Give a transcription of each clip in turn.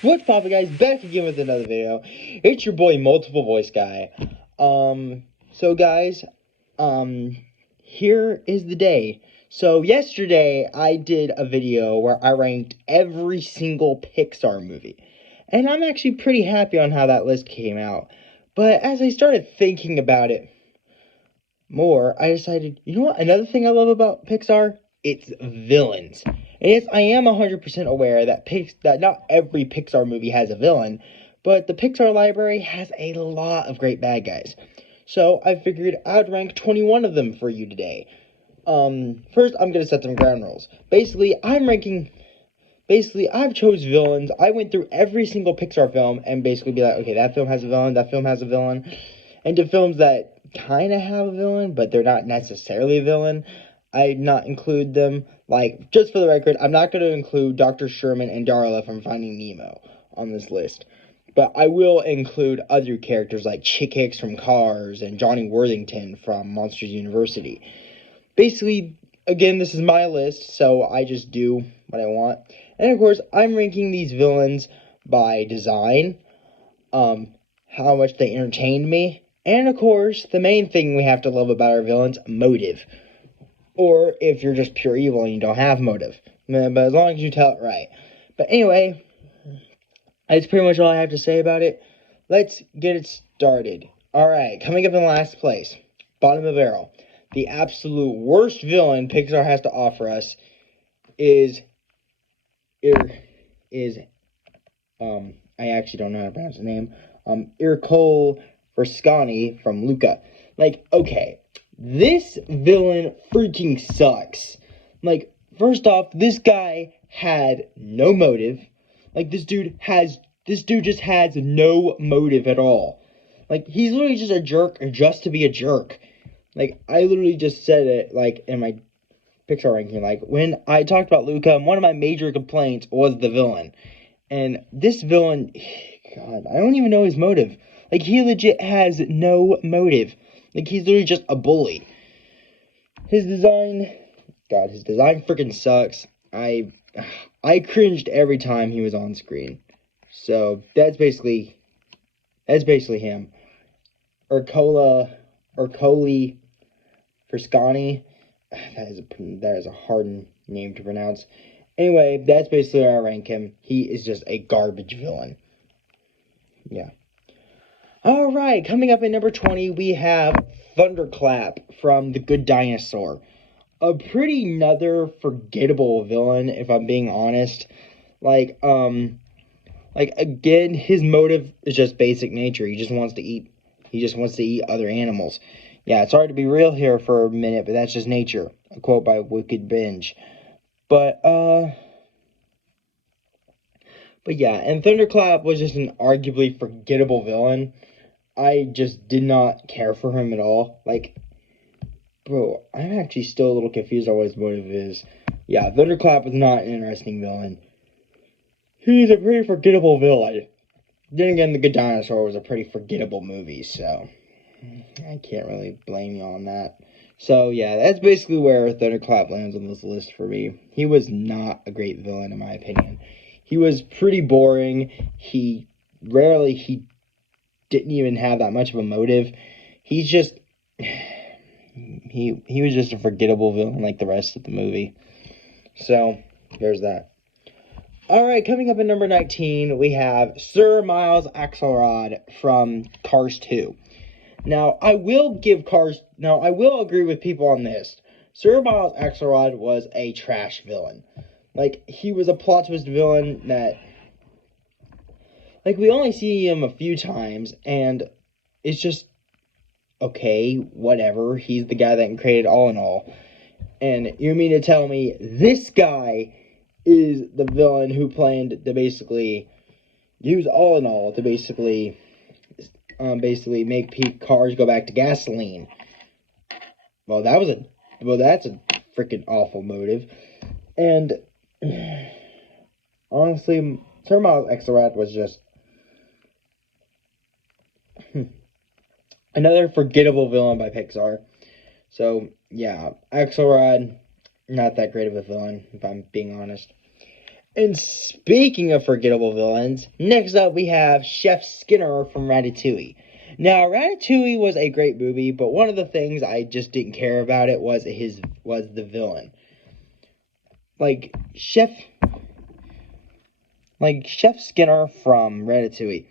What's poppin', guys? Back again with another video. It's your boy Multiple Voice Guy. So guys, here is the day. So yesterday I did a video where I ranked every single Pixar movie. And I'm actually pretty happy on how that list came out. But as I started thinking about it more, I decided, you know what? Another thing I love about Pixar? It's villains. And yes, I am 100% aware that not every Pixar movie has a villain, but the Pixar library has a lot of great bad guys. So I figured I'd rank 21 of them for you today. First, I'm going to set some ground rules. Basically, I've chose villains. I went through every single Pixar film and basically be like, okay, that film has a villain, that film has a villain. And to films that kind of have a villain, but they're not necessarily a villain, I not include them. Like, just for the record, I'm not going to include Dr. Sherman and Darla from Finding Nemo on this list. But I will include other characters like Chick Hicks from Cars and Johnny Worthington from Monsters University. Basically, again, this is my list, so I just do what I want. And of course, I'm ranking these villains by design, how much they entertained me, and of course, the main thing we have to love about our villains, motive. Or if you're just pure evil and you don't have motive. But as long as you tell it right. But anyway, that's pretty much all I have to say about it. Let's get it started. Alright, coming up in last place, bottom of the barrel. The absolute worst villain Pixar has to offer us is I actually don't know how to pronounce the name. Ercole Frescani from Luca. Like, okay, this villain freaking sucks. Like, first off, this guy had no motive. Like, this dude just has no motive at all. Like, he's literally just a jerk just to be a jerk. Like, I literally just said it, like, in my Pixar ranking. Like, when I talked about Luca, one of my major complaints was the villain. And this villain, God, I don't even know his motive. Like, he legit has no motive. Like, he's literally just a bully. His design freaking sucks. I cringed every time he was on screen. So, that's basically him. Ercole Frescani. That is a hard name to pronounce. Anyway, that's basically where I rank him. He is just a garbage villain. Yeah. Alright, coming up at number 20, we have Thunderclap from The Good Dinosaur. A pretty another forgettable villain, if I'm being honest. Like, again, his motive is just basic nature. He just wants to eat other animals. Yeah, it's hard to be real here for a minute, but that's just nature. A quote by Wicked Binge. But yeah, and Thunderclap was just an arguably forgettable villain. I just did not care for him at all. Like, bro, I'm actually still a little confused on what his motive is. Yeah, Thunderclap was not an interesting villain. He's a pretty forgettable villain. Then again, The Good Dinosaur was a pretty forgettable movie, so I can't really blame you on that. So, yeah, that's basically where Thunderclap lands on this list for me. He was not a great villain, in my opinion. He was pretty boring. He didn't even have that much of a motive. He's just... He was just a forgettable villain like the rest of the movie. So, there's that. Alright, coming up at number 19, we have Sir Miles Axelrod from Cars 2. Now, I will agree with people on this. Sir Miles Axelrod was a trash villain. Like, he was a plot twist villain that... Like, we only see him a few times, and it's just... Okay, whatever. He's the guy that created All in All. And you mean to tell me this guy is the villain who planned to basically use All in All to basically make cars go back to gasoline? Well, that's a freaking awful motive. And honestly, Turmo'S Extra Rat was just another forgettable villain by Pixar. So, yeah, Axelrod, not that great of a villain, if I'm being honest. And speaking of forgettable villains, next up we have Chef Skinner from Ratatouille. Now, Ratatouille was a great movie, but one of the things I just didn't care about it was the villain. Like Chef Skinner from Ratatouille.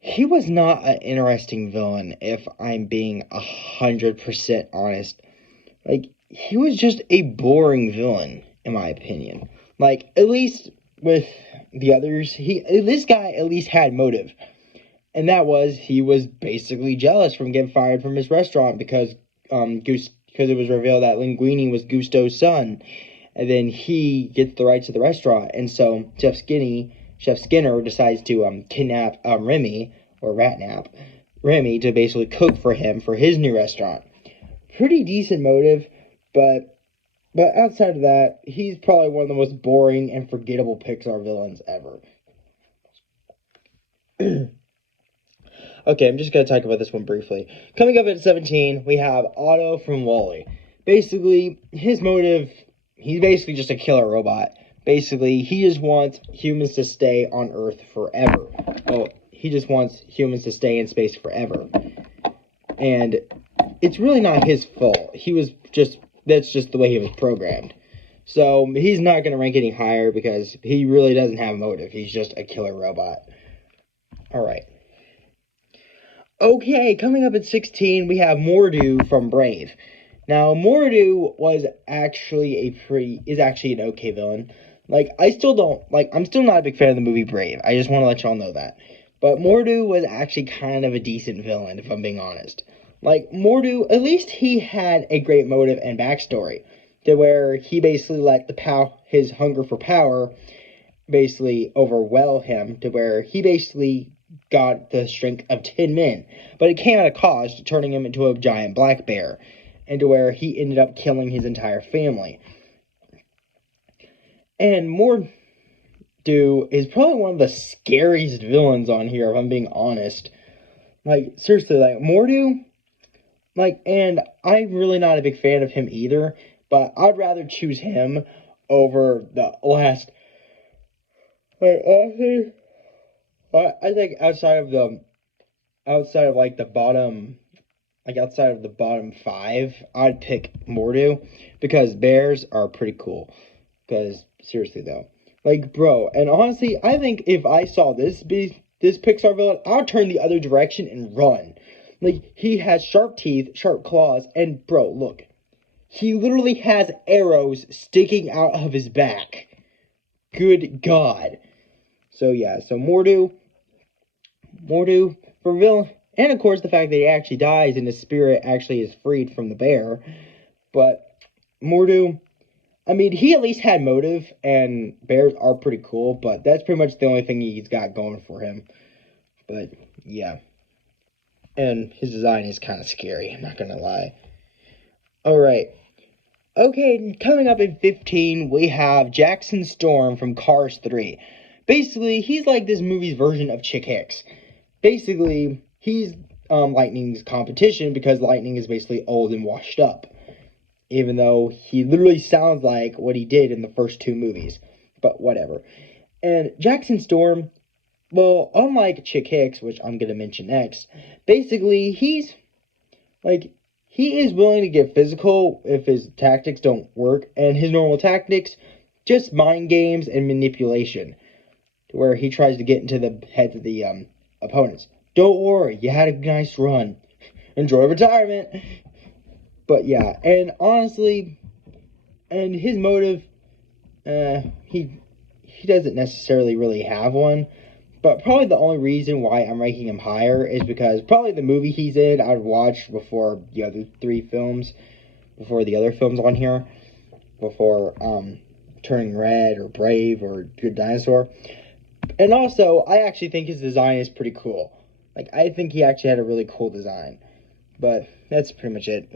He was not an interesting villain, if I'm being 100% honest. Like, he was just a boring villain, in my opinion. Like, at least with the others, this guy at least had motive. And that was, he was basically jealous from getting fired from his restaurant because it was revealed that Linguini was Gusto's son. And then he gets the rights to the restaurant. And so Chef Skinner decides to kidnap Remy, or Remy, to basically cook for him for his new restaurant. Pretty decent motive, but outside of that, he's probably one of the most boring and forgettable Pixar villains ever. Okay, I'm just going to talk about this one briefly. Coming up at 17, we have Otto from WALL-E. Basically, his motive, he's basically just a killer robot. Basically, he just wants humans to stay on Earth forever. Well, he just wants humans to stay in space forever. And it's really not his fault. That's just the way he was programmed. So, he's not going to rank any higher because he really doesn't have motive. He's just a killer robot. Alright. Okay, coming up at 16, we have Mordu from Brave. Now, Mordu is actually an okay villain. I'm still not a big fan of the movie Brave. I just want to let y'all know that. But Mordu was actually kind of a decent villain, if I'm being honest. Mordu, at least he had a great motive and backstory, to where he basically let his hunger for power basically overwhelm him, to where he basically got the strength of 10 men. But it came at a cost, turning him into a giant black bear, and to where he ended up killing his entire family. And Mordu is probably one of the scariest villains on here, if I'm being honest. Seriously, Mordu, and I'm really not a big fan of him either, but I'd rather choose him over the last, honestly, I think outside of the bottom 5, I'd pick Mordu, because bears are pretty cool. Because, seriously though, bro, and honestly, I think if I saw this Pixar villain, I'd turn the other direction and run. He has sharp teeth, sharp claws, and bro, look, he literally has arrows sticking out of his back. Good God. So yeah, so Mordu for villain, and of course the fact that he actually dies and his spirit actually is freed from the bear. But Mordu, I mean, he at least had motive, and bears are pretty cool, but that's pretty much the only thing he's got going for him. But, yeah. And his design is kind of scary, I'm not gonna lie. Alright. Okay, coming up in 15, we have Jackson Storm from Cars 3. Basically, he's like this movie's version of Chick Hicks. Basically, he's Lightning's competition, because Lightning is basically old and washed up. Even though he literally sounds like what he did in the first 2 movies. But whatever. And Jackson Storm, well, unlike Chick Hicks, which I'm going to mention next, basically, he is willing to get physical if his tactics don't work. And his normal tactics, just mind games and manipulation. Where he tries to get into the heads of the opponents. Don't worry, you had a nice run. Enjoy retirement. But yeah, and honestly, and his motive, he doesn't necessarily really have one, but probably the only reason why I'm ranking him higher is because probably the movie he's in I'd watch before the other 3 films, before the other films on here, before Turning Red or Brave or Good Dinosaur. And also, I actually think his design is pretty cool. I think he actually had a really cool design. But that's pretty much it.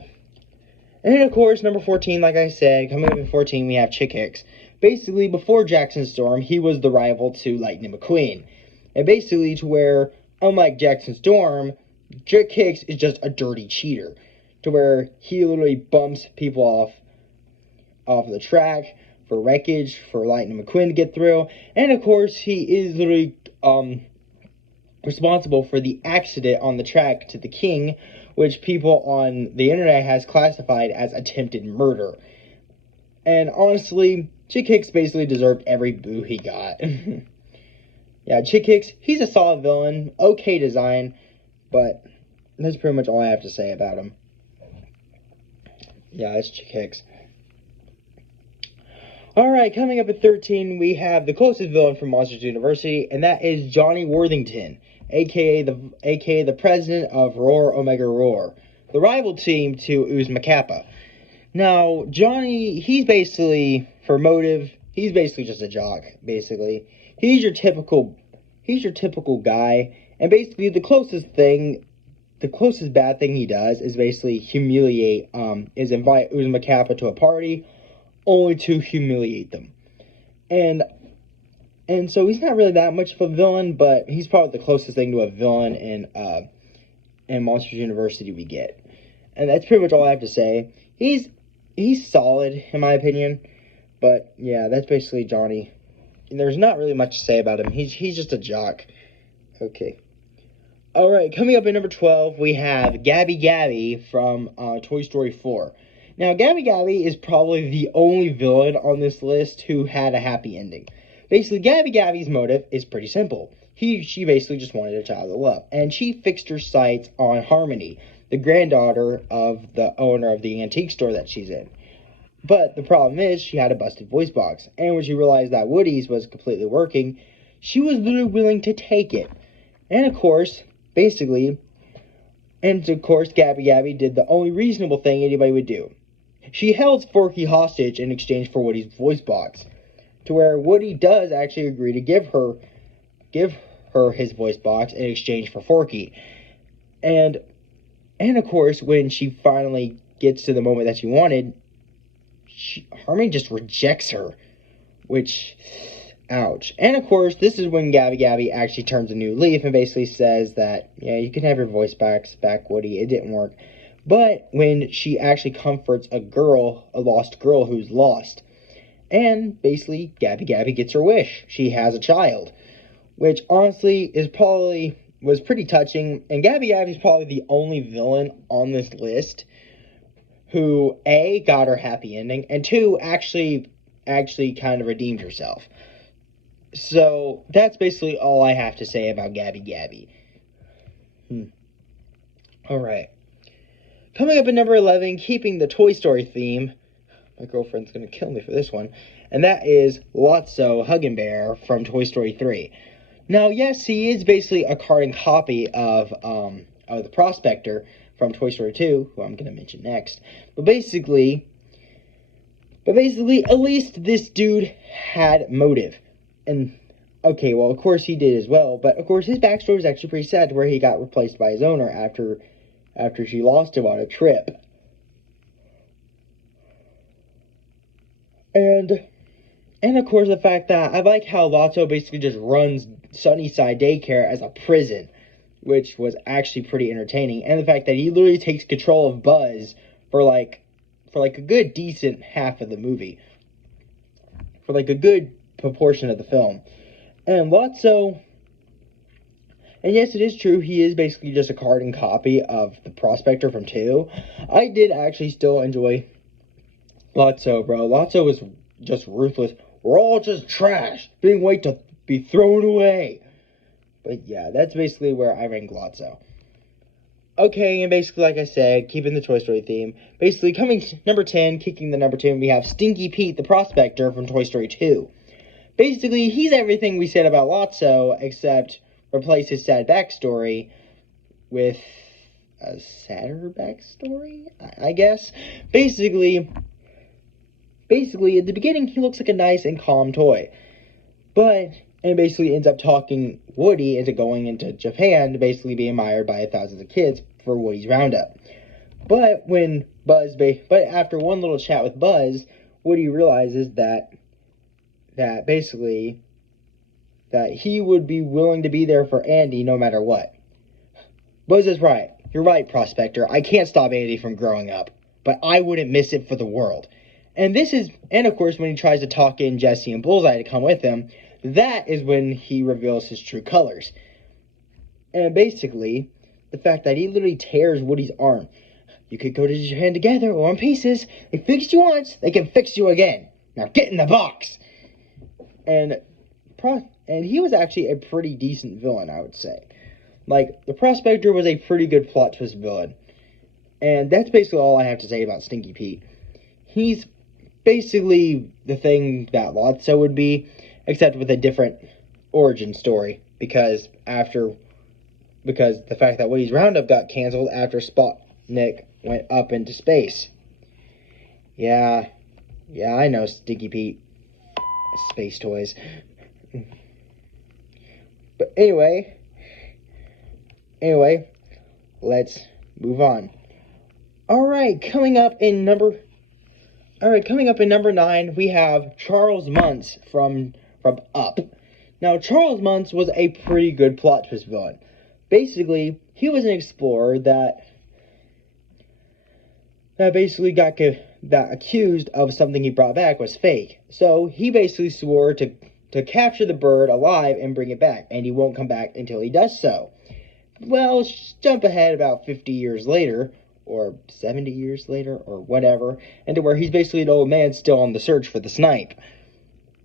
And of course, number 14, like I said, coming up in 14, we have Chick Hicks. Basically, before Jackson Storm, he was the rival to Lightning McQueen. And basically, to where, unlike Jackson Storm, Chick Hicks is just a dirty cheater. To where he literally bumps people off the track for wreckage for Lightning McQueen to get through. And of course, he is literally responsible for the accident on the track to the king, which people on the internet has classified as attempted murder. And honestly, Chick Hicks basically deserved every boo he got. Yeah, Chick Hicks, he's a solid villain, okay design, but that's pretty much all I have to say about him. Yeah, that's Chick Hicks. Alright, coming up at 13, we have the closest villain from Monsters University, and that is Johnny Worthington, aka the president of Roar Omega Roar, the rival team to Uzma Kappa. Now, Johnny, he's basically, for motive, he's basically just a jock, basically. He's your typical guy, and basically the closest bad thing he does is basically invite Uzma Kappa to a party, only to humiliate them. And so he's not really that much of a villain, but he's probably the closest thing to a villain in Monsters University we get. And that's pretty much all I have to say. He's solid, in my opinion, but yeah, that's basically Johnny. And there's not really much to say about him. He's just a jock. Okay. Alright, coming up at number 12, we have Gabby Gabby from Toy Story 4. Now, Gabby Gabby is probably the only villain on this list who had a happy ending. Basically, Gabby Gabby's motive is pretty simple. She basically just wanted a child to love. And she fixed her sights on Harmony, the granddaughter of the owner of the antique store that she's in. But the problem is, she had a busted voice box. And when she realized that Woody's was completely working, she was literally willing to take it. And of course, Gabby Gabby did the only reasonable thing anybody would do. She held Forky hostage in exchange for Woody's voice box, to where Woody does actually agree to give her his voice box in exchange for Forky. And of course, when she finally gets to the moment that she wanted, Harmony just rejects her, which, ouch. And of course, this is when Gabby Gabby actually turns a new leaf and basically says that, yeah, you can have your voice box back, Woody, it didn't work. But when she actually comforts a lost girl who's lost. And basically, Gabby Gabby gets her wish. She has a child. Which honestly was pretty touching. And Gabby Gabby's probably the only villain on this list who, A, got her happy ending, and 2, actually kind of redeemed herself. So, that's basically all I have to say about Gabby Gabby. Alright. Coming up at number 11, keeping the Toy Story theme. My girlfriend's going to kill me for this one. And that is Lotso Hug and Bear from Toy Story 3. Now, yes, he is basically a carbon copy of the Prospector from Toy Story 2, who I'm going to mention next. But basically, at least this dude had motive. And, okay, well, of course he did as well. But, of course, his backstory is actually pretty sad, where he got replaced by his owner after she lost him on a trip. And of course the fact that I like how Lotso basically just runs Sunnyside Daycare as a prison, which was actually pretty entertaining. And the fact that he literally takes control of Buzz for like a good decent half of the movie. For like a good proportion of the film. And Lotso, and yes, it is true, he is basically just a carbon copy of the Prospector from 2. I did actually still enjoy Lotso, bro. Lotso was just ruthless. We're all just trash, being wait to be thrown away. But yeah, that's basically where I rank Lotso. Okay, and basically, like I said, keeping the Toy Story theme. Basically, coming number 10, kicking the number 10, we have Stinky Pete, the Prospector from Toy Story 2. Basically, he's everything we said about Lotso, except replace his sad backstory with a sadder backstory, I guess. Basically, at the beginning, he looks like a nice and calm toy. And basically ends up talking Woody into going into Japan to basically be admired by thousands of kids for Woody's Roundup. But after one little chat with Buzz, Woody realizes that he would be willing to be there for Andy no matter what. Buzz is right. You're right, Prospector. I can't stop Andy from growing up, but I wouldn't miss it for the world. And of course, when he tries to talk in Jesse and Bullseye to come with him, that is when he reveals his true colors. And basically, the fact that he literally tears Woody's arm. You could go to your hand together or in pieces. They fixed you once, they can fix you again. Now get in the box. And he was actually a pretty decent villain, I would say. Like, the Prospector was a pretty good plot twist villain. And that's basically all I have to say about Stinky Pete. He's basically the thing that Lotso would be, except with a different origin story. Because the fact that Woody's Roundup got canceled after Sputnik went up into space. Yeah, I know, Stinky Pete. Space toys. But anyway, let's move on. Alright, coming up in number 9, we have Charles Muntz from Up. Now, Charles Muntz was a pretty good plot twist villain. Basically, he was an explorer that basically got accused of something he brought back was fake. So he basically swore to capture the bird alive and bring it back, and he won't come back until he does so. Well, jump ahead about 50 years later, or 70 years later, or whatever, and to where he's basically an old man still on the search for the snipe.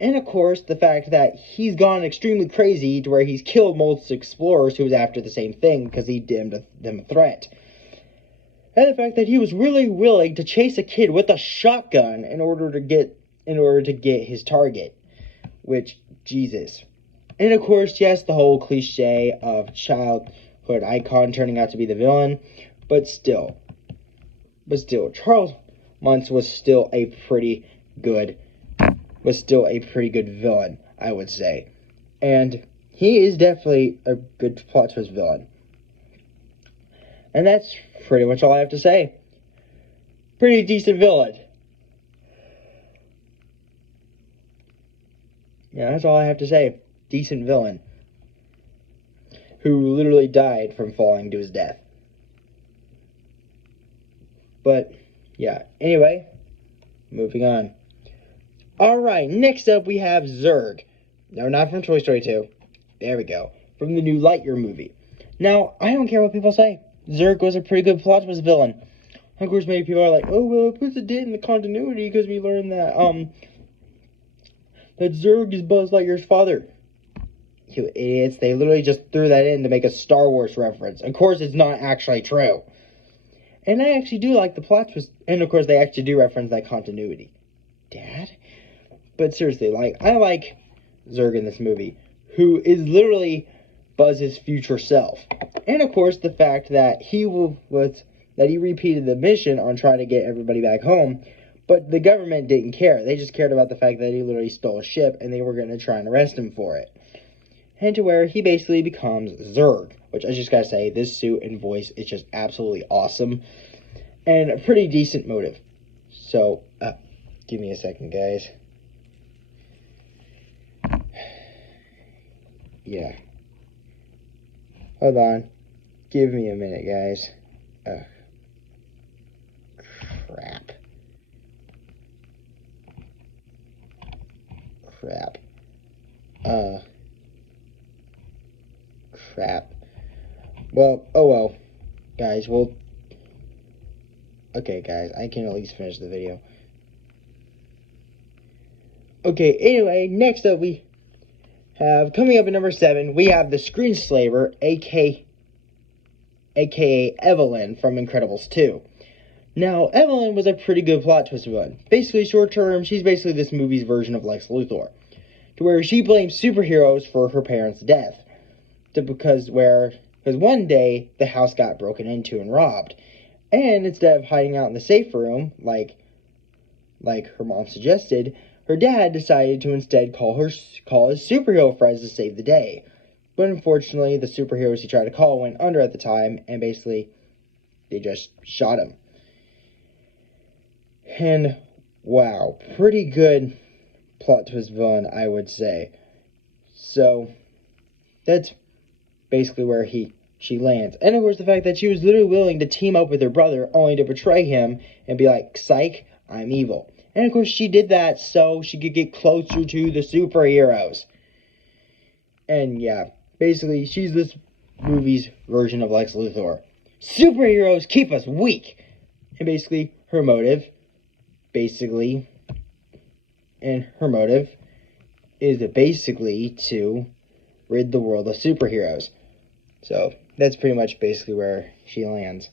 And of course, the fact that he's gone extremely crazy to where he's killed most explorers who was after the same thing because he deemed them a threat. And the fact that he was really willing to chase a kid with a shotgun in order to get his target. Which, Jesus. And of course, yes, the whole cliche of childhood icon turning out to be the villain. But still, Charles Muntz was still a pretty good villain, I would say. And he is definitely a good plot twist villain. And that's pretty much all I have to say. Pretty decent villain. Yeah, that's all I have to say. Decent villain. Who literally died from falling to his death. But, yeah. Anyway, moving on. Alright, next up we have Zurg. No, not from Toy Story 2. There we go. From the new Lightyear movie. Now, I don't care what people say. Zurg was a pretty good plot twist villain. Of course, many people are like, oh, well, it puts a dent in the continuity because we learned that, that Zurg is Buzz Lightyear's father. You idiots, they literally just threw that in to make a Star Wars reference. Of course, it's not actually true. And I actually do like the plot twist, and of course, they actually do reference that continuity. Dad? But seriously, I like Zurg in this movie, who is literally Buzz's future self. And of course, the fact that he repeated the mission on trying to get everybody back home, but the government didn't care. They just cared about the fact that he literally stole a ship, and they were going to try and arrest him for it. And to where he basically becomes Zurg, which I just gotta say, this suit and voice is just absolutely awesome, and a pretty decent motive. So, give me a second, guys. Yeah. Hold on. Give me a minute, guys. Crap. Crap. Well, oh well. Guys, okay, guys, I can at least finish the video. Okay, anyway, next up we have, coming up at number 7, we have the Screenslaver, aka Evelyn from Incredibles 2. Now, Evelyn was a pretty good plot twist villain. Basically, short term, she's basically this movie's version of Lex Luthor, to where she blames superheroes for her parents' death. Because one day, the house got broken into and robbed. And instead of hiding out in the safe room, like her mom suggested, her dad decided to instead call his superhero friends to save the day. But unfortunately, the superheroes he tried to call went under at the time, and basically, they just shot him. And, wow, pretty good plot twist villain, I would say. So, that's basically where she lands. And of course, the fact that she was literally willing to team up with her brother only to betray him and be like, psych, I'm evil. And of course she did that so she could get closer to the superheroes. And yeah, basically she's this movie's version of Lex Luthor. Superheroes keep us weak. And basically her motive is basically to rid the world of superheroes. So that's pretty much basically where she lands.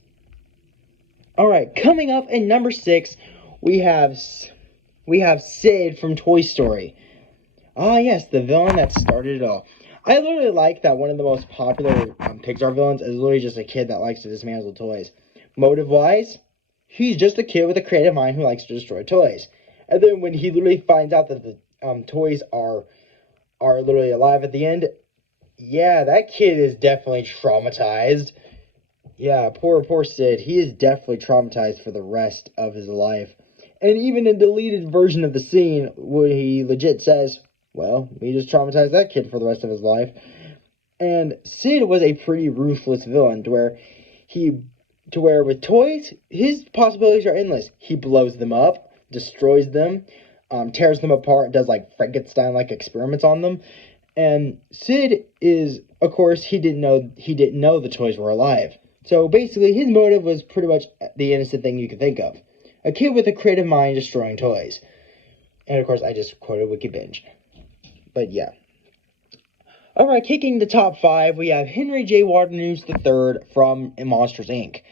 Alright, coming up in number 6, we have Sid from Toy Story. Ah yes, the villain that started it all. I literally like that one of the most popular Pixar villains is literally just a kid that likes to dismantle toys. Motive-wise, he's just a kid with a creative mind who likes to destroy toys. And then when he literally finds out that the toys are literally alive at the end, yeah, that kid is definitely traumatized. Yeah, poor Sid. He is definitely traumatized for the rest of his life. And even a deleted version of the scene where he legit says, well, we just traumatized that kid for the rest of his life. And Sid was a pretty ruthless villain to where with toys, his possibilities are endless. He blows them up, destroys them, tears them apart, and does like Frankenstein-like experiments on them. And Sid is, of course, he didn't know the toys were alive. So basically, his motive was pretty much the innocent thing you could think of. A kid with a creative mind destroying toys. And of course, I just quoted WikiBinge. But yeah. Alright, kicking the top 5, we have Henry J. Waternoose III from Monsters, Inc.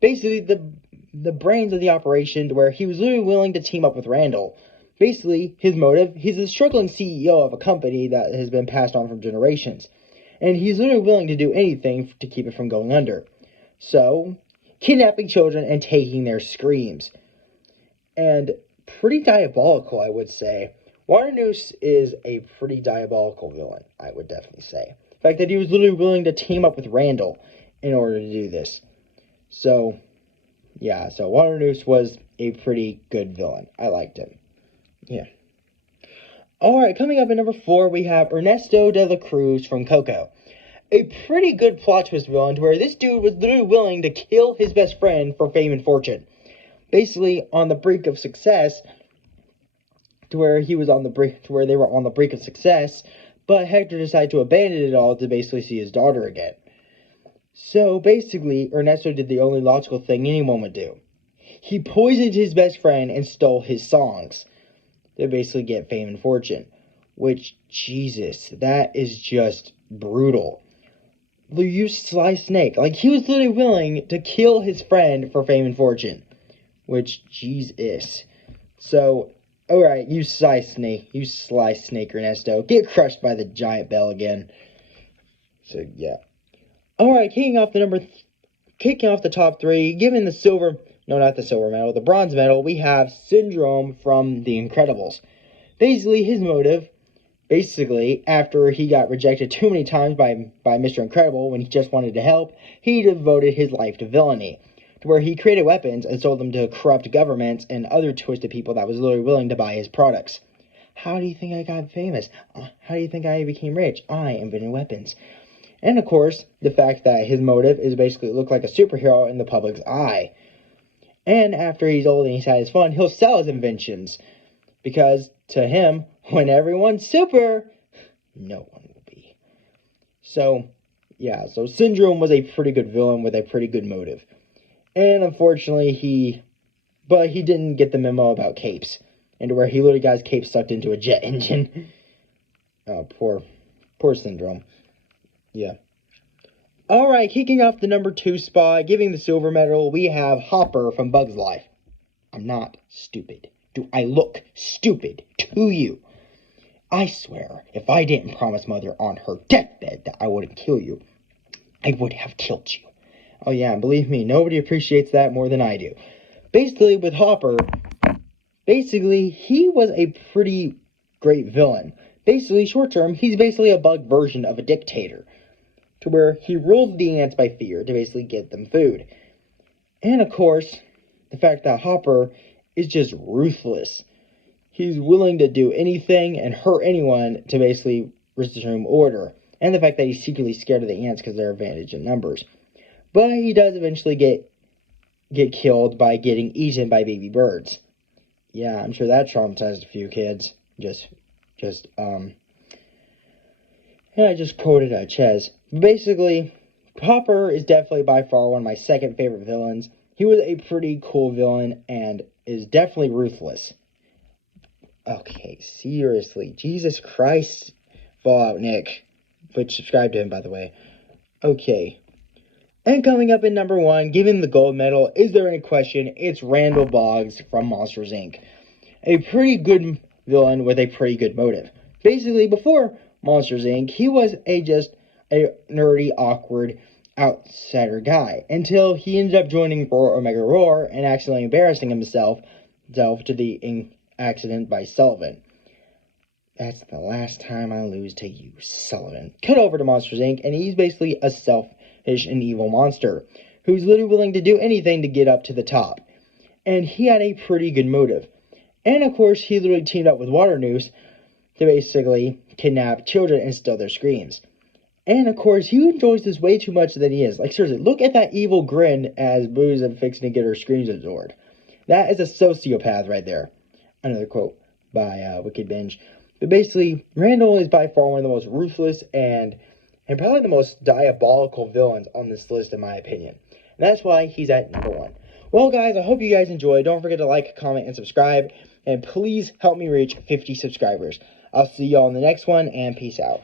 Basically, the brains of the operation, where he was literally willing to team up with Randall. Basically, his motive, he's a struggling CEO of a company that has been passed on from generations. And he's literally willing to do anything to keep it from going under. So, kidnapping children and taking their screams. And pretty diabolical, I would say. Waternoose is a pretty diabolical villain, I would definitely say. The fact that he was literally willing to team up with Randall in order to do this. So, yeah, so Waternoose was a pretty good villain. I liked him. Yeah. Alright, coming up at number 4, we have Ernesto de la Cruz from Coco. A pretty good plot twist villain to where this dude was literally willing to kill his best friend for fame and fortune. Basically, on the brink of success, to where they were on the brink of success, but Hector decided to abandon it all to basically see his daughter again. So basically, Ernesto did the only logical thing anyone would do. He poisoned his best friend and stole his songs to basically get fame and fortune. Which, Jesus, that is just brutal. You sly snake. Like, he was literally willing to kill his friend for fame and fortune. Which, Jesus. So, alright, you sly snake, Ernesto. Get crushed by the giant bell again. So, yeah. Alright, kicking off the top 3, given the bronze medal, we have Syndrome from The Incredibles. Basically, his motive, after he got rejected too many times by Mr. Incredible when he just wanted to help, he devoted his life to villainy, to where he created weapons and sold them to corrupt governments and other twisted people that was literally willing to buy his products. How do you think I got famous? How do you think I became rich? I invented weapons. And of course, the fact that his motive is basically look like a superhero in the public's eye. And after he's old and he's had his fun, he'll sell his inventions. Because to him, when everyone's super, no one will be. So, yeah, so Syndrome was a pretty good villain with a pretty good motive. And unfortunately, he didn't get the memo about capes. And where he literally got his cape sucked into a jet engine. Oh, poor Syndrome. Yeah. Alright, kicking off the number 2 spot, giving the silver medal, we have Hopper from Bug's Life. I'm not stupid. Do I look stupid to you? I swear, if I didn't promise Mother on her deathbed that I wouldn't kill you, I would have killed you. Oh yeah, and believe me, nobody appreciates that more than I do. Basically, with Hopper, he was a pretty great villain. Basically, short term, he's basically a bug version of a dictator. To where he rules the ants by fear to basically get them food. And of course, the fact that Hopper is just ruthless. He's willing to do anything and hurt anyone to basically resume order. And the fact that he's secretly scared of the ants because they're advantage in numbers. But he does eventually get killed by getting eaten by baby birds. Yeah, I'm sure that traumatized a few kids. Yeah, I just quoted Ches. Basically, Hopper is definitely by far one of my second favorite villains. He was a pretty cool villain and is definitely ruthless. Okay, seriously. Jesus Christ, Fallout Nick. Which subscribe to him, by the way. Okay. And coming up in number 1, giving the gold medal, is there any question? It's Randall Boggs from Monsters, Inc. A pretty good villain with a pretty good motive. Basically, before Monsters, Inc., he was just a nerdy, awkward, outsider guy. Until he ended up joining Roar Omega Roar and accidentally embarrassing himself to the accident by Sullivan. That's the last time I lose to you, Sullivan. Cut over to Monsters, Inc., and he's basically a selfish and evil monster who's literally willing to do anything to get up to the top. And he had a pretty good motive. And of course, he literally teamed up with Water Noose to basically kidnap children and steal their screams. And of course, he enjoys this way too much than he is. Like, seriously, look at that evil grin as Boo's fixing to get her screams absorbed. That is a sociopath right there. Another quote by Wicked Binge. But basically, Randall is by far one of the most ruthless and probably the most diabolical villains on this list, in my opinion. And that's why he's at number 1. Well, guys, I hope you guys enjoyed. Don't forget to like, comment, and subscribe. And please help me reach 50 subscribers. I'll see y'all in the next one, and peace out.